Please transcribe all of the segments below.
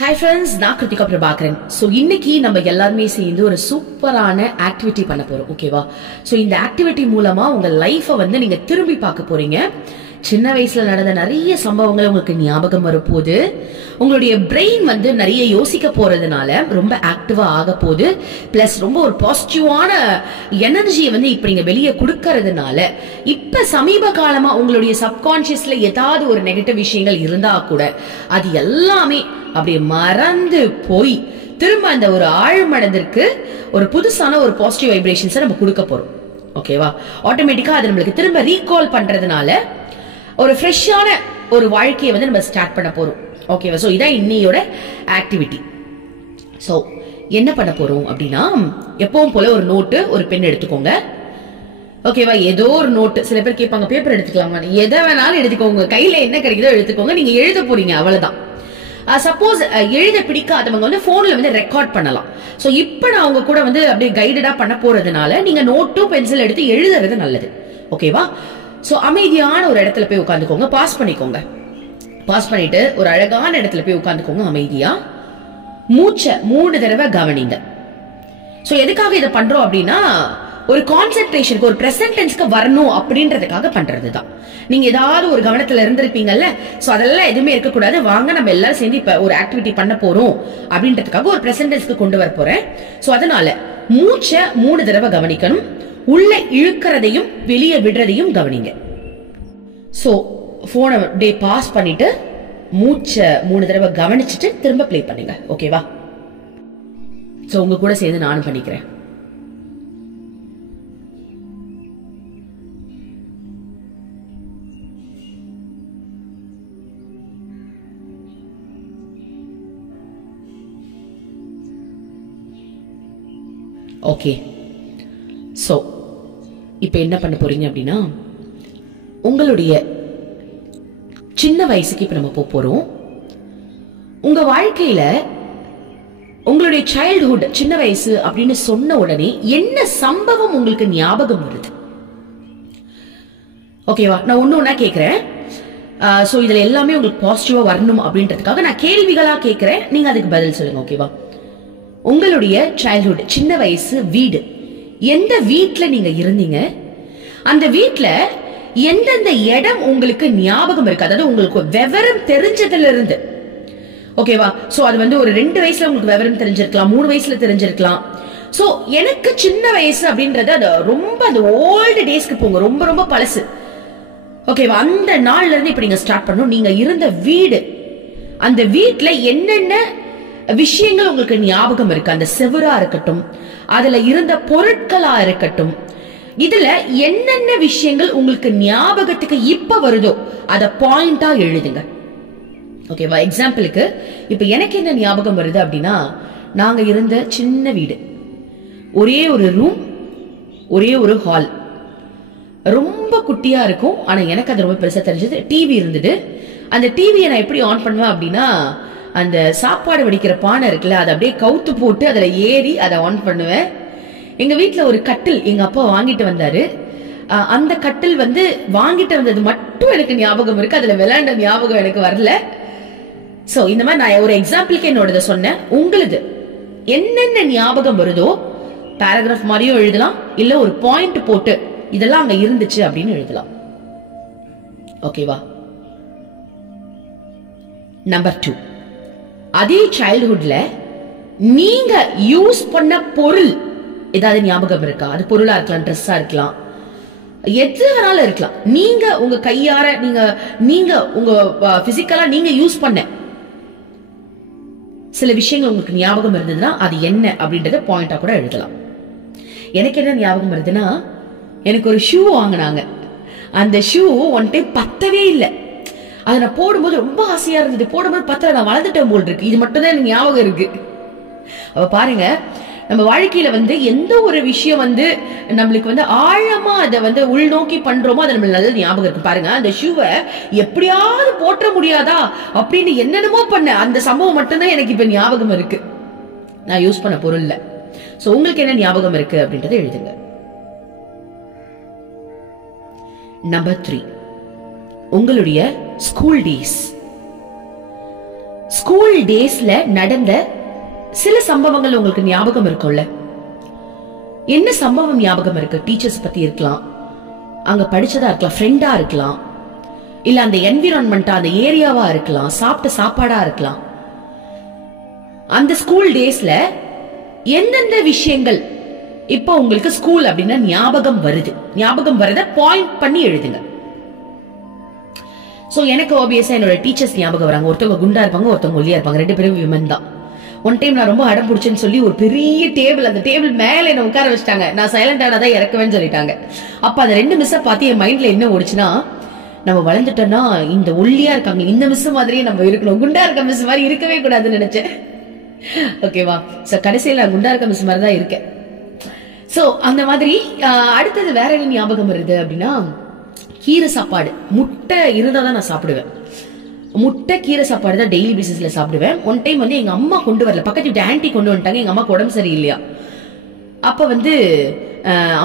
Hi friends, நான் Kiruthikaprabhakaran. So இன்னைக்கு நம்ம எல்லாரும் சேர்ந்து ஒரு சூப்பரான ஆக்டிவிட்டி பண்ண போறோம். ஓகேவா? So இந்த ஆக்டிவிட்டி மூலமா உங்க லைஃபை வந்து நீங்க திரும்பி பார்க்க போறீங்க. சின்ன வயசுல நடந்த நிறைய சம்பவங்கள் உங்களுக்கு ஞாபகம் வரப்போகுது. உங்களுடைய பிரெயின் வந்து நிறைய யோசிக்க போறதுனால ரொம்ப ஆக்டிவா ஆக போகுது. பிளஸ் ரொம்ப ஒரு பாசிட்டிவான எனர்ஜியை வந்து இப்ப நீங்க வெளியே கொடுக்கறதுனால இப்ப சமீப காலமா உங்களுடைய சப்கான்சியஸ்ல ஏதாவது ஒரு நெகட்டிவ் விஷயங்கள் இருந்தா கூட அது எல்லாமே அப்படியே மறந்து போய் திரும்ப அந்த ஒரு ஆழ்மனதிற்கு ஒரு புதுசான ஒரு பாசிட்டிவ் வைப்ரேஷன்ஸை நம்ம கொடுக்க போறோம். ஓகேவா? ஆட்டோமேட்டிக்கா அது நம்மளுக்கு திரும்ப ரீகால் பண்றதுனால ஒரு ஃப்ரெஷ்ஷான ஒரு வாழ்க்கையை வந்து நம்ம ஸ்டார்ட் பண்ண போறோம். ஓகேவா? சோ இதான் இன்னையோட ஆக்டிவிட்டி. சோ என்ன பண்ண போறோம் அப்படின்னா, எப்பவும் போல ஒரு நோட்டு ஒரு பென் எடுத்துக்கோங்க. ஓகேவா? ஏதோ ஒரு நோட்டு, சில பேர் கேட்பாங்க பேப்பர் எடுத்துக்கலாமா, எதை வேணாலும் எடுத்துக்கோங்க, கையில என்ன கிடைக்குதோ எடுத்துக்கோங்க. நீங்க எழுத போறீங்க, அவ்வளவுதான். சப்போஸ் எழுத பிடிக்காதவங்க வந்து போன்ல வந்து ரெக்கார்ட் பண்ணலாம். சோ இப்ப நான் உங்க கூட வந்து அப்படியே கைடடா பண்ண போறதுனால நீங்க நோட்டு பென்சில் எடுத்து எழுதுறது நல்லது. ஓகேவா? சோ அமைதியான ஒரு இடத்துல போய் உட்காந்துக்கோங்க, பாஸ் பண்ணிக்கோங்க. பாஸ் பண்ணிட்டு ஒரு அழகான இடத்துல போய் உட்காந்துக்கோங்க அமைதியா. மூச்சை 3 தடவை கவனிங்க. சோ எதுக்காக இதை பண்றோம் அப்படின்னா, ஒரு கான்சென்ட்ரேஷனுக்கு ஒரு பிரசன்ட் டென்ஸ்க்கு வரணும் அப்படின்றதுக்காக பண்றதுதான். நீங்க ஏதாவது ஒரு கவனத்துல இருந்திருப்பீங்கல்ல, சோ அதெல்லாம் எதுவுமே இருக்கக்கூடாது. வாங்க நம்ம எல்லாரும் சேர்ந்து இப்ப ஒரு ஆக்டிவிட்டி பண்ண போறோம் அப்படின்றதுக்காக ஒரு பிரசன்ட் டென்ஸ்க்கு கொண்டு வர போறேன். சோ அதனால மூச்சை 3 தடவை கவனிக்கணும். உள்ள இழுக்கிறதையும் வெளியே விடுறதையும் கவனிங்க. சோ போனை டே பாஸ் பண்ணிட்டு மூச்சை 3 தடவை கவனிச்சுட்டு திரும்ப பிளே பண்ணுங்க. ஓகேவா? சோ உங்க கூட சேர்ந்து நானும் பண்ணிக்கிறேன். ஓகே. சோ இப்ப என்ன பண்ண போறீங்க அப்படின்னா, உங்களுடைய சின்ன வயசுக்கு இப்ப நம்ம போறோம். உங்க வாழ்க்கையில உங்களுடைய சைல்ட்ஹுட், சின்ன வயசு அப்படின்னு சொன்ன உடனே என்ன சம்பவம் உங்களுக்கு ஞாபகம் வருது? ஓகேவா? நான் ஒண்ணு ஒண்ணா கேக்குறேன். சோ இதுல எல்லாமே உங்களுக்கு பாசிட்டிவா வரணும் அப்படின்றதுக்காக நான் கேள்விகளா கேக்குறேன், நீங்க அதுக்கு பதில் சொல்லுங்க. ஓகேவா? உங்களுடைய சைல்ட்ஹுட், சின்ன வயசு வீடு, எந்த வீட்ல நீங்க இருந்தீங்க? அந்த வீட்ல எந்தெந்த இடம் உங்களுக்கு ஞாபகம் இருக்கு? அதாவது உங்களுக்கு விவரம் தெரிஞ்சதுல இருந்து. ஓகேவா? சோ அது வந்து ஒரு 2 வயசுல உங்களுக்கு விவரம் தெரிஞ்சிருக்கலாம், 3 வயசுல தெரிஞ்சிருக்கலாம். சோ எனக்கு சின்ன வயசு அப்படின்றது அது ரொம்ப அந்த ஓல்டு டேஸ்க்கு போங்க, ரொம்ப ரொம்ப பழசு. ஓகேவா? அந்த நாள்ல இருந்து இப்ப நீங்க ஸ்டார்ட் பண்ணணும். நீங்க இருந்த வீடு, அந்த வீட்ல என்னென்ன விஷயங்கள் உங்களுக்கு ஞாபகம் இருக்கு? அந்த செவரா இருக்கட்டும், அதுல இருந்த பொருட்களா இருக்கட்டும், இதுல என்னென்ன விஷயங்கள் உங்களுக்கு ஞாபகத்துக்கு இப்ப வருதோ அத பாயிண்டா எழுதுங்க. ஓகேவா? எக்ஸாம்பிளுக்கு இப்ப எனக்கு என்ன ஞாபகம் வருது அப்படின்னா, நாங்க இருந்த சின்ன வீடு, ஒரே ஒரு ரூம், ஒரே ஒரு ஹால், ரொம்ப குட்டியா இருக்கும். ஆனா எனக்கு அது ரொம்ப பெருசா தெரிஞ்சது. டிவி இருந்தது. அந்த டிவியை நான் எப்படி ஆன் பண்ணுவேன் அப்படின்னா, அந்த சாப்பாடு வடிக்கிற பானை இருக்குல்ல, அதை அப்படியே கவுத்து போட்டு அதுல ஏறி அதை ஆன் பண்ணுவேன். எங்க வீட்டுல ஒரு கட்டில் எங்க அப்பா வாங்கிட்டு வந்தாரு. அந்த கட்டில் வந்து வாங்கிட்டு வந்தது மட்டும் எனக்கு ஞாபகம் இருக்கு, அதுல விளையாண்ட ஞாபகம் எனக்கு வரல. சோ இந்த மாதிரி நான் ஒரு எக்ஸாம்பிளுக்கு என்னோட சொன்னேன். உங்களுக்கு என்னென்ன ஞாபகம் வருதோ பேராகிராஃப் மாதிரியும் எழுதலாம், இல்ல ஒரு பாயிண்ட் போட்டு இதெல்லாம் அங்க இருந்துச்சு அப்படின்னு எழுதலாம். ஓகேவா? நம்பர் 2, அதே சைல்ட்ஹுட்ல நீங்க யூஸ் பண்ண பொருள் ஏதாவது ஞாபகம் இருக்கா? அது பொருளா இருக்கலாம், ட்ரெஸ்ஸா இருக்கலாம், எது வேணாலும் இருக்கலாம். நீங்க உங்க கையார நீங்க உங்க பிசிக்கலா நீங்க யூஸ் பண்ண சில விஷயங்கள் உங்களுக்கு ஞாபகம் இருந்ததுன்னா அது என்ன அப்படின்றத பாயிண்டா கூட எழுதலாம். எனக்கு என்ன ஞாபகம் வருதுன்னா, எனக்கு ஒரு ஷூ வாங்கினாங்க. அந்த ஷூ ஒன் டைம் பத்தவே இல்லை. அதை நான் போடும்போது ரொம்ப ஆசையா இருந்தது, போடும்போது பத்தல, நான் வளர்ந்துட்டேன் போல் இருக்கு. இது மட்டும் தான் எனக்கு ஞாபகம் இருக்கு. அப்ப பாருங்க, நம்ம வாழ்க்கையில வந்து எந்த ஒரு விஷயம் வந்து நம்மளுக்கு வந்து ஆழமா அதை வந்து உள்நோக்கி பண்றோமோ அது நம்மளுக்கு நல்ல ஞாபகம் இருக்கு. பாருங்க, அந்த ஷூவை எப்படியாவது போற்ற முடியாதா அப்படின்னு என்னென்னமோ பண்ண அந்த சம்பவம் மட்டும்தான் எனக்கு இப்ப ஞாபகம் இருக்கு, நான் யூஸ் பண்ண பொருள்ல. சோ உங்களுக்கு என்ன ஞாபகம் இருக்கு அப்படின்றத எழுதுங்க. நம்பர் 3, உங்களுடைய ஸ்கூல் டேஸ். ஸ்கூல் டேஸ்ல நடந்த சில சம்பவங்கள் உங்களுக்கு ஞாபகம் இருக்கும்ல? என்ன சம்பவம் ஞாபகம் இருக்கு? டீச்சர்ஸ் பத்தி இருக்கலாம், அங்க படிச்சதா இருக்கலாம், ஃப்ரெண்டா இருக்கலாம், இல்ல அந்த என்விரான்மெண்டா, அந்த ஏரியாவா இருக்கலாம், சாப்பிட்ட சாப்பாடா இருக்கலாம். அந்த ஸ்கூல் டேஸ்ல எந்தெந்த விஷயங்கள் இப்ப உங்களுக்கு ஸ்கூல் அப்படின்னா ஞாபகம் வருது? ஞாபகம் வரத பாயிண்ட் பண்ணி எழுதுங்க. சோ எனக்கு ஆப்வியஸா என்னோட டீச்சர்ஸ் ஞாபகம் வராங்க. ஒருத்தவங்க குண்டா இருப்பாங்க, ஒருத்தவங்க ஒல்லியா இருப்பாங்க. 2 பேரும் விமன் தான். ஒன் டைம் நான் ரொம்ப அடம் பிடிச்சேன்னு சொல்லி ஒரு பெரிய டேபிள், அந்த டேபிள் மேல என்ன உட்கார வச்சிட்டாங்க. நான் சைலண்ட் ஆனாதான் இறக்குவேன்னு சொல்லிட்டாங்க. அப்ப அந்த 2 மிஸ்ஸை பார்த்து என் மைண்ட்ல என்ன ஓடிச்சுன்னா, நம்ம வளர்ந்துட்டோம்னா இந்த ஒல்லியா இருக்காங்க இந்த மிஸ் மாதிரியே நம்ம இருக்கணும், குண்டா இருக்க மிஸ் மாதிரி இருக்கவே கூடாதுன்னு நினைச்சேன். ஓகேவா? சோ கடைசியில் நான் குண்டா இருக்க மிஸ் மாதிரி தான் இருக்கேன். சோ அந்த மாதிரி அடுத்தது வேற என்ன ஞாபகம் வருது அப்படின்னா, கீரை சாப்பாடு. முட்டை இருந்தாதான் நான் சாப்பிடுவேன். முட்டை கீரை சாப்பாடு தான் டெய்லி பேசிஸ்ல சாப்பிடுவேன். ஒன் டைம் வந்து எங்க அம்மா கொண்டு வரல, பக்கத்து வீட்டு ஆன்டி கொண்டு வந்துட்டாங்க. எங்க அம்மாக்கு உடம்பு சரியில்லையா, அப்ப வந்து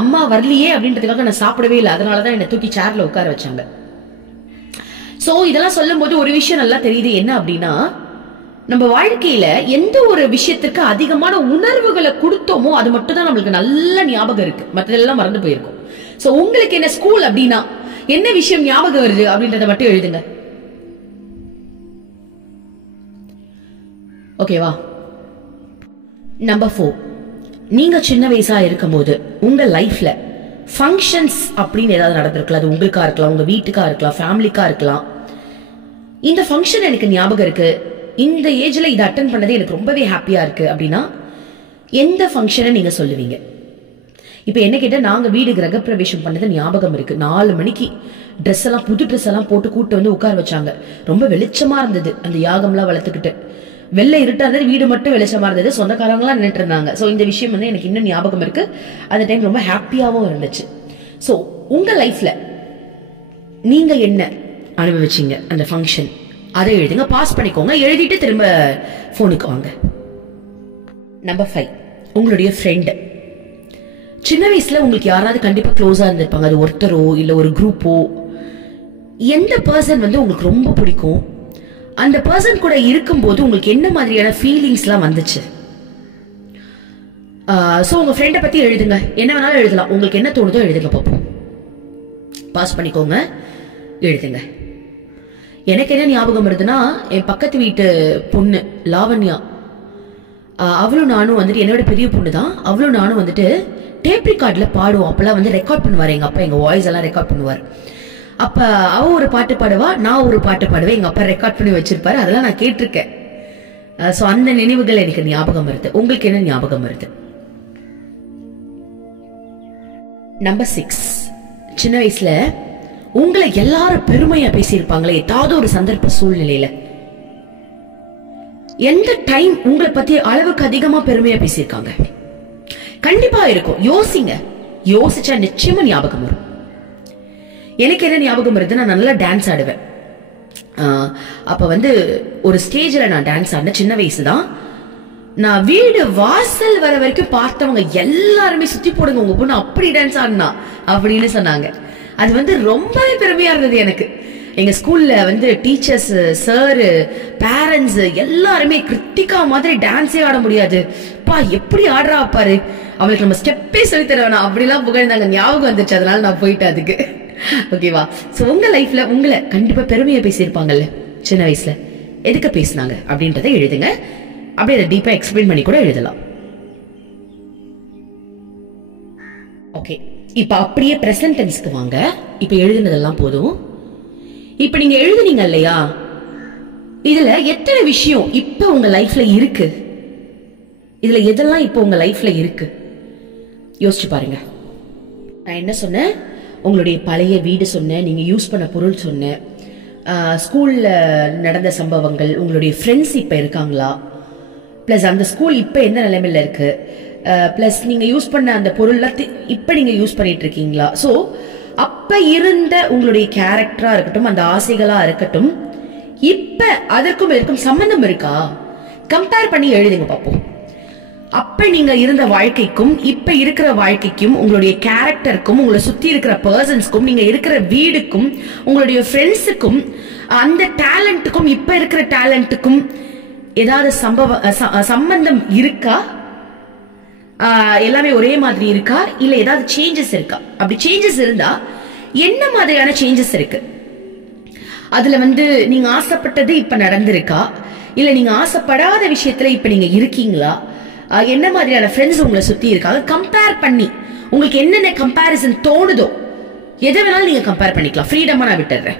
அம்மா வரலையே அப்படின்றதுக்காக நான் சாப்பிடவே இல்லை. அதனாலதான் என்னை தூக்கி சேர்ல உட்கார வச்சாங்க. சோ இதெல்லாம் சொல்லும் போது ஒரு விஷயம் நல்லா தெரியுது. என்ன அப்படின்னா, நம்ம வாழ்க்கையில எந்த ஒரு விஷயத்துக்கு அதிகமான உணர்வுகளை கொடுத்தோமோ அது மட்டும் தான் நம்மளுக்கு நல்ல ஞாபகம் இருக்கு, மற்றதெல்லாம் மறந்து போயிருக்கும். சோ உங்களுக்கு என்ன ஸ்கூல் அப்படின்னா என்ன விஷயம் ஞாபகம் வருது அப்படின்றத மட்டும் எழுதுங்க. ஓகேவா? நம்பர் 4, நீங்க சின்ன வயசா இருக்கும் போது உங்க லைஃப்ல ஃபங்க்ஷன்ஸ் அப்படின்னு ஏதாவது நடந்திருக்கலாம். அது உங்களுக்கா இருக்கலாம், உங்க வீட்டுக்கா இருக்கலாம், ஃபேமிலிக்கா இருக்கலாம். இந்த ஃபங்க்ஷன் எனக்கு ஞாபகம் இருக்கு, இந்த ஏஜ்ல இதை அட்டென்ட் பண்ணது எனக்கு ரொம்பவே ஹாப்பியா இருக்கு அப்படின்னா எந்த ஃபங்க்ஷனை நீங்க சொல்லுவீங்க? இப்ப என்ன கேட்டா, நாங்க வீடு கிரகப்பிரவேசம் பண்ணது ஞாபகம் இருக்கு. 4 மணிக்கு ட்ரெஸ் எல்லாம், புது ட்ரெஸ் எல்லாம் போட்டு கூட்டு வந்து உட்கார வச்சாங்க. ரொம்ப வெளிச்சமா இருந்தது. அந்த யாகம்லாம் வளர்த்துக்கிட்டு வெள்ளை இருட்டா இருந்தது, வீடு மட்டும் வெளிச்சமா இருந்தது. சொந்தக்காரங்களாம் நின்றுட்டு இருந்தாங்க. சோ இந்த விஷயம் வந்து எனக்கு இன்னும் ஞாபகம் இருக்கு. அந்த டைம் ரொம்ப ஹாப்பியாவும் இருந்துச்சு. சோ உங்க லைஃப்ல நீங்க என்ன அனுபவிச்சீங்க அந்த ஃபங்க்ஷன், அதை எழுதுங்க. பாஸ் பண்ணிக்கோங்க. எழுதிட்டு திரும்ப போனுக்கு வாங்க. நம்பர் 5, உங்களுடைய ஃப்ரெண்ட். சின்ன வயசுல உங்களுக்கு யாராவது கண்டிப்பா க்ளோஸா இருந்திருப்பாங்க. அது ஒருத்தரோ இல்ல ஒரு குரூப்போ. எந்த பர்சன் வந்து உங்களுக்கு ரொம்ப பிடிக்கும்? அந்த பர்சன் கூட இருக்கும்போது உங்களுக்கு என்ன மாதிரியான ஃபீலிங்ஸ் எல்லாம் வந்துச்சு? சோ உங்க ஃப்ரெண்டை பத்தி எழுதுங்க. என்ன வேணாலும் எழுதலாம், உங்களுக்கு என்ன தோணுதோ எழுதுங்க பாப்போம். பாஸ் பண்ணிக்கோங்க, எழுதுங்க. எனக்கு என்ன ஞாபகம் வருதுன்னா, என் பக்கத்து வீட்டு பொண்ணு லாவண்யா, அவளும் நானும் வந்துட்டு, என்னோட பெரிய பொண்ணு தான், அவளும் நானும் வந்துட்டு டேப் ரெக்கார்ட்ல பாடுவோம். அப்பெல்லாம் வந்து ரெக்கார்ட் பண்ணுவார் எங்க அப்பா, எங்க வாய்ஸ் எல்லாம் ரெக்கார்ட் பண்ணுவார். அப்ப அவ ஒரு பாட்டு பாடுவா, நான் ஒரு பாட்டு பாடுவேன். எங்க அப்பா ரெக்கார்ட் பண்ணி வச்சிருப்பாரு, அதெல்லாம் நான் கேட்டிருக்கேன். சோ அந்த நினைவுகள் எனக்கு ஞாபகம் வருது. உங்களுக்கு என்ன ஞாபகம் வருது? நம்பர் 6, சின்ன வயசுல உங்களை எல்லாரும் பெருமையா பேசியிருப்பாங்களே ஏதாவது ஒரு சந்தர்ப்ப சூழ்நிலையில. எந்த டைம் உங்களை பத்தி அளவுக்கு அதிகமா பெருமையா பேசியிருக்காங்க? கண்டிப்பா இருக்கும். யோசிங்க, யோசிச்சா நிச்சயமா ஞாபகம் வரும். எனக்கு என்ன ஞாபகம் வருது, நான் நல்லா டான்ஸ் ஆடுவேன். அப்ப வந்து ஒரு ஸ்டேஜ்ல நான் டான்ஸ் ஆடின, சின்ன வயசுதான். நான் வீடு வாசல் வர வரைக்கும் பார்த்தவங்க எல்லாருமே சுத்தி போடுங்க உங்க பொண்ணு அப்படி டான்ஸ் ஆடினா அப்படின்னு சொன்னாங்க. அது வந்து ரொம்பவே பெருமையா இருந்தது எனக்கு. எங்க ஸ்கூல்ல வந்து டீச்சர்ஸ், சார், பேரண்ட்ஸ் எல்லாருமே கிருத்திகா மாதிரி டான்ஸே ஆட முடியாது பா, எப்படி ஆடுறா பாரு, அவளுக்கு நம்ம ஸ்டெப்பே சொல்லி தர வேணாம் அப்படிலாம் புகழ்ந்தாங்க. ஞாபகம் வந்துச்சு, அதனால நான் போயிட்டேன் அதுக்கு. ஓகேவா? சோ உங்க லைஃப்ல உங்களை கண்டிப்பா பெருமையா பேசியிருப்பாங்கல்ல சின்ன வயசுல, எதுக்கு பேசினாங்க அப்படின்றத எழுதுங்க. அப்படியே அதை டீப்பா எக்ஸ்பிளைன் பண்ணி கூட எழுதலாம். ஓகே, இப்ப அப்படியே பிரசன்ட் டென்ஸ்க்கு வாங்க. இப்ப எழுதுனதெல்லாம் போதும். இப்ப நீங்க எழுதுனீங்க இல்லையா, இதுல எத்தனை விஷயம் இப்ப உங்க லைஃப்ல இருக்கு? இதுல எதெல்லாம் இப்ப உங்க லைஃப்ல இருக்கு யோசிச்சு பாருங்க. நான் என்ன சொன்னேன்? உங்களுடைய பழைய வீடு சொன்னேன், நீங்க யூஸ் பண்ண பொருள் சொன்னேன், ஸ்கூல்ல நடந்த சம்பவங்கள், உங்களுடைய ஃப்ரெண்ட்ஸ் இப்ப இருக்காங்களா, பிளஸ் அந்த ஸ்கூல் இப்ப எந்த நிலைமையில இருக்கு, பிளஸ் நீங்க யூஸ் பண்ண அந்த பொருள்லாம் இப்ப நீங்க யூஸ் பண்ணிட்டு இருக்கீங்களா. சோ அப்ப இருந்த உங்களுடைய கேரக்டரா இருக்கட்டும், அந்த ஆசைகளா இருக்கட்டும், இப்ப அதற்கும் இருக்கும் சம்பந்தம் இருக்கா? கம்பேர் பண்ணி எழுதுங்க பாப்போம். அப்ப நீங்க இருந்த வாழ்க்கைக்கும் இப்ப இருக்கிற வாழ்க்கைக்கும், உங்களுடைய கேரக்டருக்கும், உங்களை சுத்தி இருக்கிற பர்சன்ஸ்க்கும், நீங்க இருக்கிற வீடுக்கும், உங்களுடைய ஃப்ரெண்ட்ஸுக்கும், அந்த டேலண்ட்டுக்கும் இப்ப இருக்கிற டேலண்ட்டுக்கும் ஏதாவது சம்பந்தம் இருக்கா, எல்லாமே ஒரே மாதிரி இருக்கா, இல்ல ஏதாவது சேஞ்சஸ் இருக்கா? அப்படி சேஞ்சஸ் இருந்தா என்ன மாதிரியான சேஞ்சஸ் இருக்கு? அதுல நீங்க ஆசைப்பட்டது இப்ப நடந்திருக்கா, இல்ல நீங்க ஆசைப்படாத விஷயத்துல இப்ப நீங்க இருக்கீங்களா? என்ன மாதிரியான ஃப்ரெண்ட்ஸ் உங்களை சுத்தி இருக்காங்க? கம்பேர் பண்ணி உங்களுக்கு என்னென்ன கம்பேரிசன் தோணுதோ எதை வேணாலும் நீங்க கம்பேர் பண்ணிக்கலாம். ஃப்ரீடமா நான் விட்டுறேன்.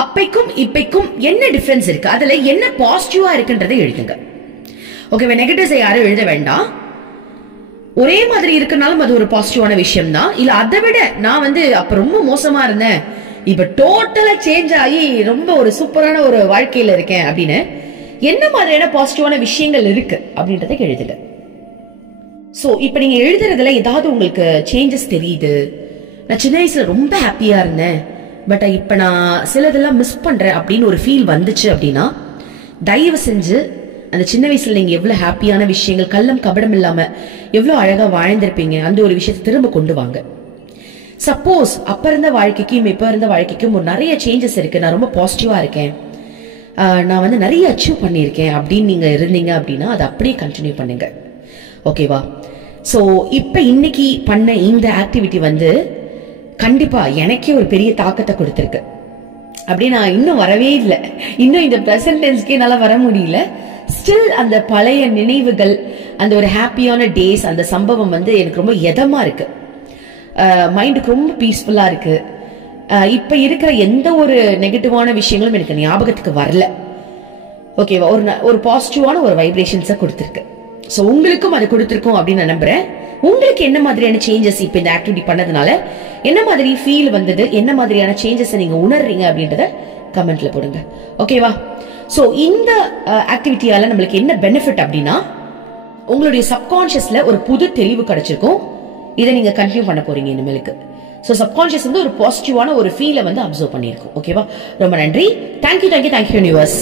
அப்பைக்கும் இப்பைக்கும் என்ன டிஃபரன்ஸ் இருக்கு, அதுல என்ன பாசிட்டிவா இருக்குன்றதை எழுதுங்க. ஓகே, நெகட்டிவ்ஸ் யாரும் எழுத வேண்டாம். ஒரே மாதிரி இருக்குனாலும் அது ஒரு பாசிட்டிவான விஷயம் தான். இல்ல அதை விட நான் அப்ப ரொம்ப மோசமா இருந்தேன், இப்ப டோட்டலா சேஞ்ச் ஆகி ரொம்ப ஒரு சூப்பரான ஒரு வாழ்க்கையில இருக்கேன் அப்படின்னு என்ன மாதிரியான பாசிட்டிவான விஷயங்கள் இருக்கு அப்படின்றத எழுதுங்க. சோ இப்ப நீங்க எழுதுறதுல ஏதாவது உங்களுக்கு சேஞ்சஸ் தெரியுது, நான் சின்ன வயசுல ரொம்ப ஹாப்பியா இருந்தேன் பட் இப்ப நான் சிலதெல்லாம் மிஸ் பண்றேன் அப்படின்னு ஒரு ஃபீல் வந்துச்சு அப்படின்னா, தயவு செஞ்சு அந்த சின்ன வயசுல நீங்க எவ்வளவு ஹாப்பியான விஷயங்கள், கள்ளம் கபடம் இல்லாம எவ்வளவு அழகா வாழ்ந்திருப்பீங்க, அந்த ஒரு விஷயத்தை திரும்ப கொண்டு வாங்க. சப்போஸ் அப்ப இருந்த வாழ்க்கைக்கும் இப்ப இருந்த வாழ்க்கைக்கும் ஒரு நிறைய சேஞ்சஸ் இருக்கு, நான் ரொம்ப பாசிட்டிவா இருக்கேன், நான் நிறைய அச்சீவ் பண்ணியிருக்கேன் அப்படின்னு நீங்க இருந்தீங்க அப்படின்னா அதை அப்படியே கண்டினியூ பண்ணுங்க. ஓகேவா? ஸோ இப்போ இன்னைக்கு பண்ண இந்த ஆக்டிவிட்டி கண்டிப்பா எனக்கே ஒரு பெரிய தாக்கத்தை கொடுத்துருக்கு. அப்படி நான் இன்னும் வரவே இல்லை, இன்னும் இந்த பிரசன்ட் டென்ஸ்க்கே என்னால் வர முடியல. ஸ்டில் அந்த பழைய நினைவுகள், அந்த ஒரு ஹாப்பியான டேஸ், அந்த சம்பவம் எனக்கு ரொம்ப இதமா இருக்கு, மைண்டுக்கு ரொம்ப பீஸ்ஃபுல்லா இருக்கு. இப்ப இருக்கிற எந்த ஒரு நெகட்டிவான விஷயங்களும் எனக்கு ஞாபகத்துக்கு வரல. ஓகேவா? ஒரு பாசிட்டிவான ஒரு வைப்ரேஷன்ஸை கொடுத்துருக்கு. ஸோ உங்களுக்கும் அது கொடுத்துருக்கும் அப்படின்னு நான் நம்புறேன். உங்களுக்கு என்ன மாதிரியான சேஞ்சஸ் இப்ப இந்த ஆக்டிவிட்டி பண்ணதுனால என்ன மாதிரி ஃபீல் வந்தது, என்ன மாதிரியான சேஞ்சஸ் நீங்க உணர்றீங்க அப்படின்றத கமெண்ட்ல போடுங்க. ஓகேவா? ஸோ இந்த ஆக்டிவிட்டியால நம்மளுக்கு என்ன பெனிஃபிட் அப்படின்னா, உங்களுடைய சப்கான்ஷியஸ்ல ஒரு புது தெளிவு கிடைச்சிருக்கும். இதை நீங்க கண்டினியூ பண்ண போறீங்க இனிமேலுக்கு. ஸோ சப்கான்ஷியஸ் ஒரு பாசிட்டிவான ஒரு ஃபீலை அப்சர்வ் பண்ணியிருக்கும். ஓகேவா? ரொம்ப நன்றி. Thank you universe.